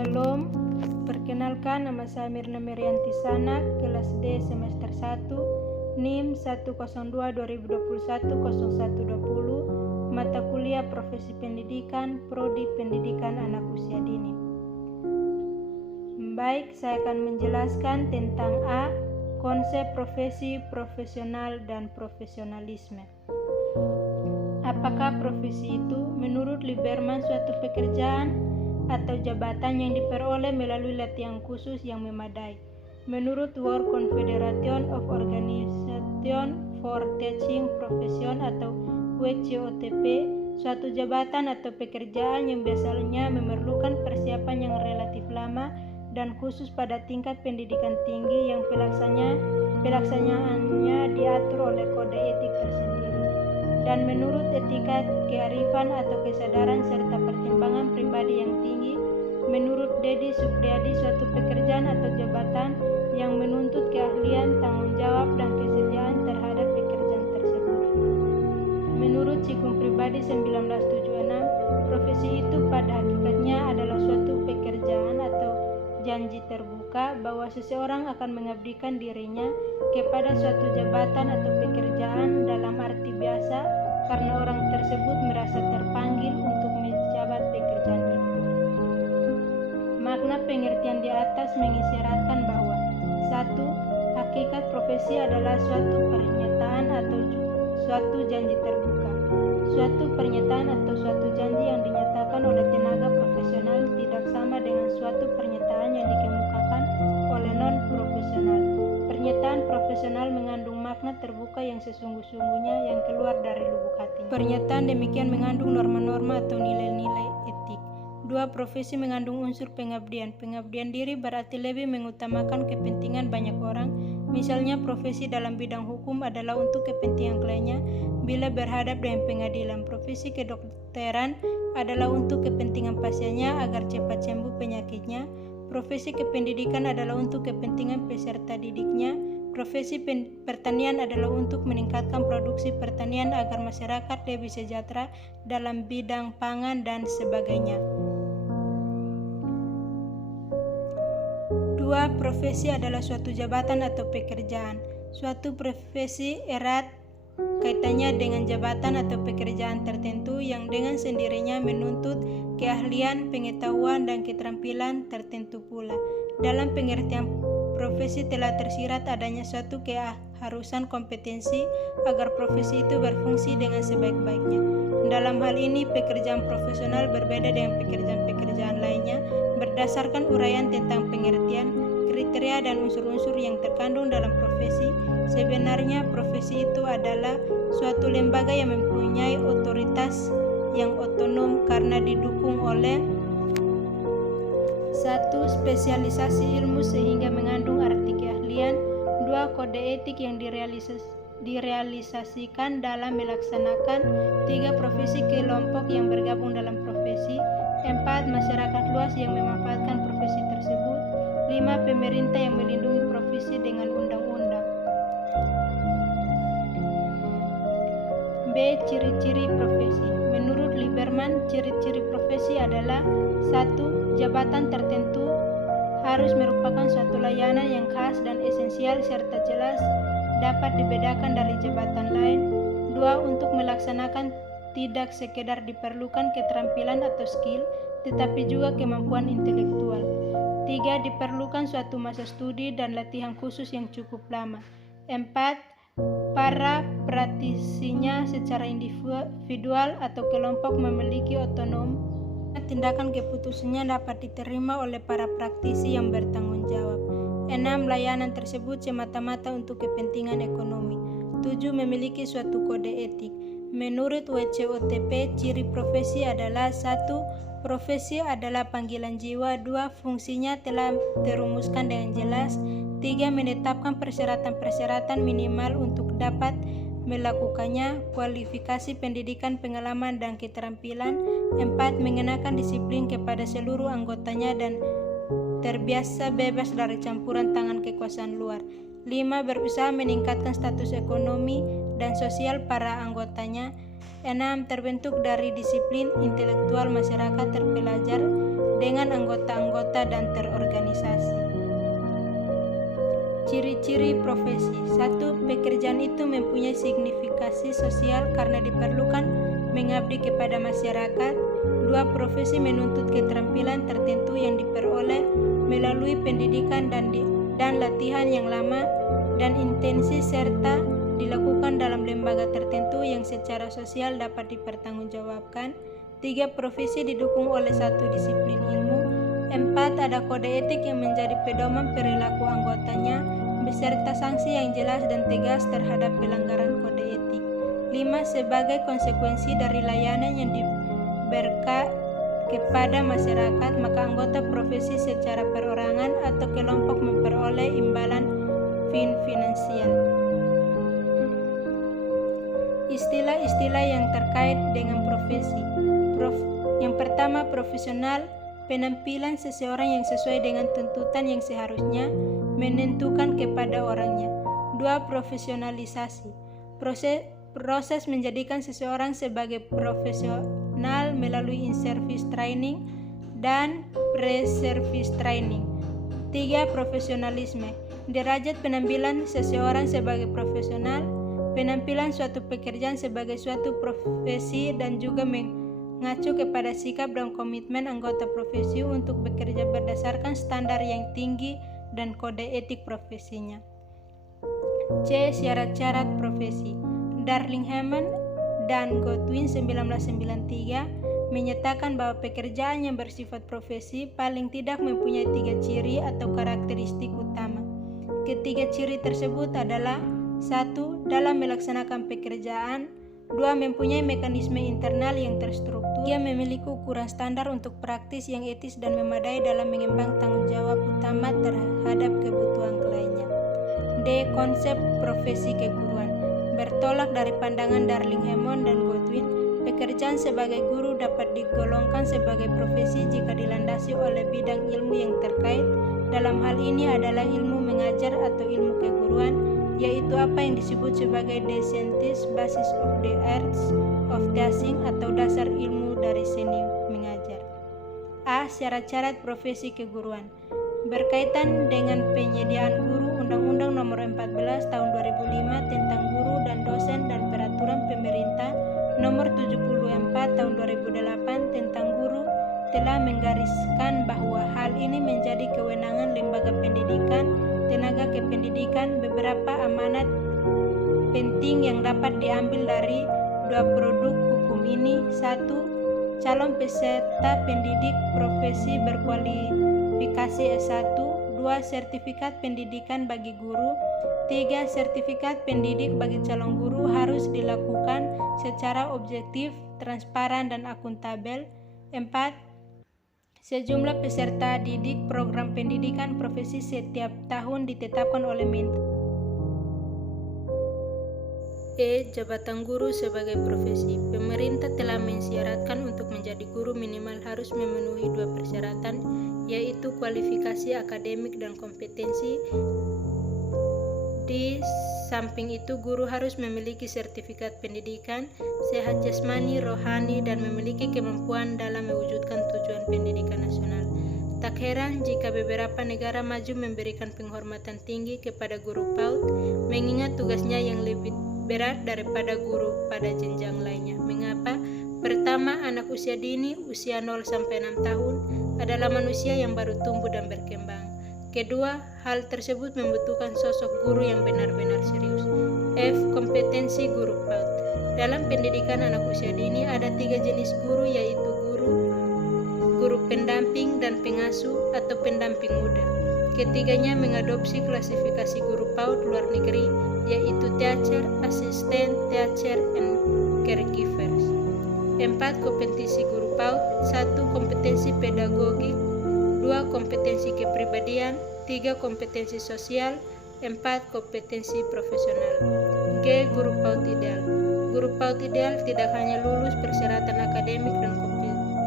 Shalom, perkenalkan nama saya Mirna Merianti Sana, kelas D semester 1, NIM 102-2021-0120, mata kuliah Profesi Pendidikan, Prodi Pendidikan Anak Usia Dini. Baik, saya akan menjelaskan tentang A. Konsep profesi, profesional, dan profesionalisme. Apakah profesi itu? Menurut Lieberman, suatu pekerjaan atau jabatan yang diperoleh melalui latihan khusus yang memadai. Menurut World Confederation of Organization for Teaching Profession atau WCOTP, suatu jabatan atau pekerjaan yang biasanya memerlukan persiapan yang relatif lama dan khusus pada tingkat pendidikan tinggi yang pelaksanaannya diatur oleh kode etik tersendiri. Dan menurut etika kearifan atau kesadaran serta pertimbangan pribadi yang tinggi, menurut Dedi Supriyadi, suatu pekerjaan atau jabatan yang menuntut keahlian, tanggung jawab, dan kesetiaan terhadap pekerjaan tersebut. Menurut Sikung Pribadi 1976, profesi itu pada hakikatnya adalah suatu pekerjaan atau janji terbuka bahwa seseorang akan mengabdikan dirinya kepada suatu jabatan atau pekerjaan dalam arti biasa karena orang tersebut merasa terpanggil untuk menjabat pekerjaan itu. Makna pengertian di atas mengisyaratkan bahwa 1. Hakikat profesi adalah suatu pernyataan atau suatu janji terbuka. Suatu pernyataan atau suatu janji yang dinyatakan oleh tenaga profesional tidak sama dengan suatu pernyataan yang dikemukakan oleh non-profesional. Pernyataan profesional mengandung makna terbuka yang sesungguh-sungguhnya yang keluar dari lubuk hati. Pernyataan demikian mengandung norma-norma atau nilai-nilai etik. 2. Profesi mengandung unsur pengabdian. Pengabdian diri berarti lebih mengutamakan kepentingan banyak orang. Misalnya profesi dalam bidang hukum adalah untuk kepentingan kliennya bila berhadap dengan pengadilan. Profesi kedokteran adalah untuk kepentingan pasiennya agar cepat sembuh penyakitnya. Profesi kependidikan adalah untuk kepentingan peserta didiknya. Profesi pertanian adalah untuk meningkatkan produksi pertanian agar masyarakat lebih sejahtera dalam bidang pangan dan sebagainya. 2. Profesi adalah suatu jabatan atau pekerjaan. Suatu profesi erat kaitannya dengan jabatan atau pekerjaan tertentu yang dengan sendirinya menuntut keahlian, pengetahuan, dan keterampilan tertentu pula. Dalam pengertian profesi telah tersirat adanya suatu keharusan kompetensi agar profesi itu berfungsi dengan sebaik-baiknya. Dalam hal ini, pekerjaan profesional berbeda dengan pekerjaan-pekerjaan lainnya berdasarkan uraian tentang pengertian, kriteria, dan unsur-unsur yang terkandung dalam profesi. Sebenarnya profesi itu adalah suatu lembaga yang mempunyai otoritas yang otonom karena didukung oleh 1. Spesialisasi ilmu sehingga mengandung arti keahlian. 2. Kode etik yang direalisasikan dalam melaksanakan. 3. Profesi kelompok yang bergabung dalam profesi. 4. Masyarakat luas yang memanfaatkan profesi tersebut. 5. Pemerintah yang melindungi profesi dengan undang-undang. B. Ciri-ciri profesi. Menurut Lieberman, ciri-ciri profesi adalah 1. Jabatan tertentu harus merupakan suatu layanan yang khas dan esensial serta jelas dapat dibedakan dari jabatan lain. 2. Untuk melaksanakan tidak sekedar diperlukan keterampilan atau skill, tetapi juga kemampuan intelektual. 3. Diperlukan suatu masa studi dan latihan khusus yang cukup lama. 4. Para praktisinya secara individual atau kelompok memiliki otonom. Tindakan keputusannya dapat diterima oleh para praktisi yang bertanggung jawab. 6. Layanan tersebut semata-mata untuk kepentingan ekonomi. 7. Memiliki suatu kode etik. Menurut WCOTP, ciri profesi adalah 1. Profesi adalah panggilan jiwa. 2. Fungsinya telah dirumuskan dengan jelas. 3. Menetapkan persyaratan-persyaratan minimal untuk dapat melakukannya. Kualifikasi pendidikan, pengalaman, dan keterampilan. 4. Mengenakan disiplin kepada seluruh anggotanya dan terbiasa bebas dari campuran tangan kekuasaan luar. 5. Berusaha meningkatkan status ekonomi dan sosial para anggotanya. 6. Terbentuk dari disiplin intelektual masyarakat terpelajar dengan anggota-anggota dan terorganisasi. Ciri-ciri profesi. 1. Pekerjaan itu mempunyai signifikasi sosial karena diperlukan mengabdi kepada masyarakat. 2. Profesi menuntut keterampilan tertentu yang diperoleh melalui pendidikan dan latihan yang lama dan intensi serta dilakukan dalam lembaga tertentu yang secara sosial dapat dipertanggungjawabkan. 3. Profesi didukung oleh satu disiplin ilmu. 4. Ada kode etik yang menjadi pedoman perilaku anggotanya beserta sanksi yang jelas dan tegas terhadap pelanggaran kode etik. 5. Sebagai konsekuensi dari layanan yang diberikan kepada masyarakat, maka anggota profesi secara perorangan atau kelompok memperoleh imbalan finansial. Istilah-istilah yang terkait dengan profesi. Yang pertama, profesional, penampilan seseorang yang sesuai dengan tuntutan yang seharusnya menentukan kepada orangnya. 2. Profesionalisasi, proses menjadikan seseorang sebagai profesional melalui in-service training dan pre-service training. 3. Profesionalisme, derajat penampilan seseorang sebagai profesional, penampilan suatu pekerjaan sebagai suatu profesi dan juga mengacu kepada sikap dan komitmen anggota profesi untuk bekerja berdasarkan standar yang tinggi dan kode etik profesinya. C. Syarat-syarat profesi. Darling-Hammond dan Goodwin 1993 menyatakan bahwa pekerjaan yang bersifat profesi paling tidak mempunyai 3 ciri atau karakteristik utama. Ketiga ciri tersebut adalah: 1. Dalam melaksanakan pekerjaan. 2. Mempunyai mekanisme internal yang terstruktur. 3. Memiliki ukuran standar untuk praktis yang etis dan memadai dalam mengemban tanggung jawab utama terhadap kebutuhan kliennya. D. Konsep profesi keguruan. Bertolak dari pandangan Darling-Hammond dan Goodwin, pekerjaan sebagai guru dapat digolongkan sebagai profesi jika dilandasi oleh bidang ilmu yang terkait. Dalam hal ini adalah ilmu mengajar atau ilmu keguruan, yaitu apa yang disebut sebagai the scientist basis of the arts of teaching atau dasar ilmu dari seni mengajar. A. Syarat-syarat profesi keguruan. Berkaitan dengan penyediaan guru, Undang-Undang Nomor 14 Tahun 2005 tentang guru dan dosen dan Peraturan Pemerintah Nomor 74 Tahun 2008 tentang guru telah menggariskan bahwa hal ini menjadi kewenangan lembaga pendidikan, tenaga kependidikan. Beberapa amanat penting yang dapat diambil dari dua produk hukum ini. 1. Calon peserta pendidik profesi berkualifikasi S1. 2. Sertifikat pendidikan bagi guru. 3. Sertifikat pendidik bagi calon guru harus dilakukan secara objektif, transparan, dan akuntabel. 4. Sejumlah peserta didik program pendidikan profesi setiap tahun ditetapkan oleh Mendikbud. E. Jabatan guru sebagai profesi. Pemerintah telah mensyaratkan untuk menjadi guru minimal harus memenuhi 2 persyaratan, yaitu kualifikasi akademik dan kompetensi. Di samping itu, guru harus memiliki sertifikat pendidikan, sehat jasmani, rohani, dan memiliki kemampuan dalam mewujudkan tujuan pendidikan nasional. Tak heran jika beberapa negara maju memberikan penghormatan tinggi kepada guru PAUD, mengingat tugasnya yang lebih berat daripada guru pada jenjang lainnya. Mengapa? Pertama, anak usia dini, usia 0-6 tahun, adalah manusia yang baru tumbuh dan berkembang. Kedua, hal tersebut membutuhkan sosok guru yang benar-benar serius. F. Kompetensi guru PAUD. Dalam pendidikan anak usia dini ada 3 jenis guru, yaitu guru pendamping dan pengasuh atau pendamping muda. Ketiganya mengadopsi klasifikasi guru PAUD luar negeri, yaitu teacher, assistant teacher, and caregivers. 4. Kompetensi guru PAUD. 1. Kompetensi pedagogik. 2. Kompetensi kepribadian. 3. Kompetensi sosial. 4. Kompetensi profesional. G. Guru PAUD ideal. Guru PAUD ideal tidak hanya lulus persyaratan akademik dan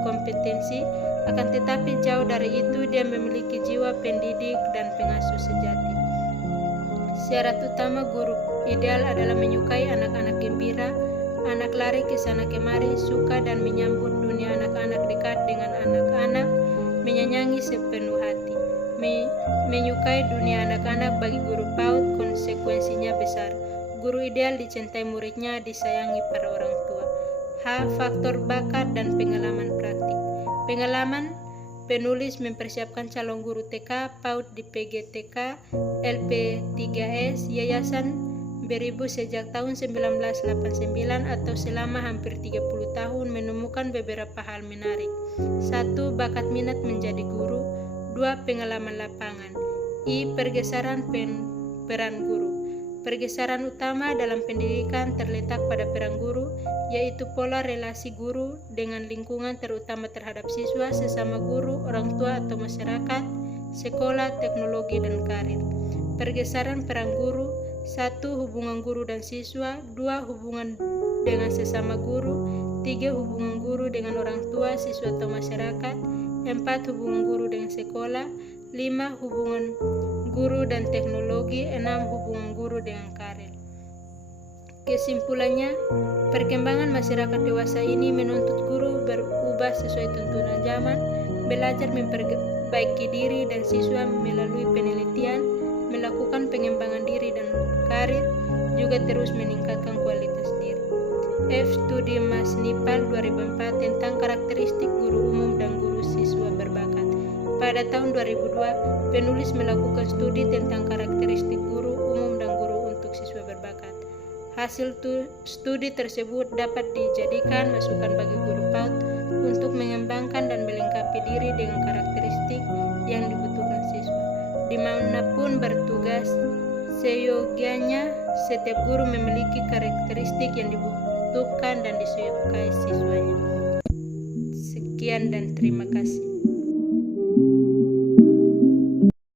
kompetensi, akan tetapi jauh dari itu dia memiliki jiwa pendidik dan pengasuh sejati. Syarat utama guru ideal adalah menyukai anak-anak gembira, anak lari ke sana kemari, suka dan menyambut dunia anak-anak, dekat dengan anak-anak, menyenangi sepenuh hati. Menyukai dunia anak-anak bagi guru PAUD konsekuensinya besar. Guru ideal dicintai muridnya, disayangi para orang tua. H. Faktor bakat dan pengalaman praktik. Pengalaman, penulis mempersiapkan calon guru TK PAUD di PGTK LP3S Yayasan Beribu sejak tahun 1989 atau selama hampir 30 tahun menemukan beberapa hal menarik. 1. Bakat minat menjadi guru. 2. Pengalaman lapangan. I. Pergeseran peran guru. Pergeseran utama dalam pendidikan terletak pada peran guru, yaitu pola relasi guru dengan lingkungan terutama terhadap siswa, sesama guru, orang tua atau masyarakat, sekolah, teknologi, dan karir. Pergeseran peran guru. 1. Hubungan guru dan siswa. 2. Hubungan dengan sesama guru. 3. Hubungan guru dengan orang tua, siswa atau masyarakat. 4. Hubungan guru dengan sekolah. 5. Hubungan guru dan teknologi. 6. Hubungan guru dengan karir. Kesimpulannya, perkembangan masyarakat dewasa ini menuntut guru berubah sesuai tuntunan zaman, belajar memperbaiki diri dan siswa melalui penelitian, melakukan pengembangan diri dan karir, juga terus meningkatkan kualitas diri. F. Studi Mas Nipal 2004 tentang karakteristik guru umum dan guru siswa berbakat. Pada tahun 2002, penulis melakukan studi tentang karakteristik guru umum dan guru untuk siswa berbakat. Hasil studi tersebut dapat dijadikan masukan bagi guru PAUD untuk mengembangkan dan melengkapi diri dengan karakteristik yang dibutuhkan siswa. Dimanapun bertugas, seyogianya setiap guru memiliki karakteristik yang dibutuhkan dan disukai siswanya. Sekian dan terima kasih.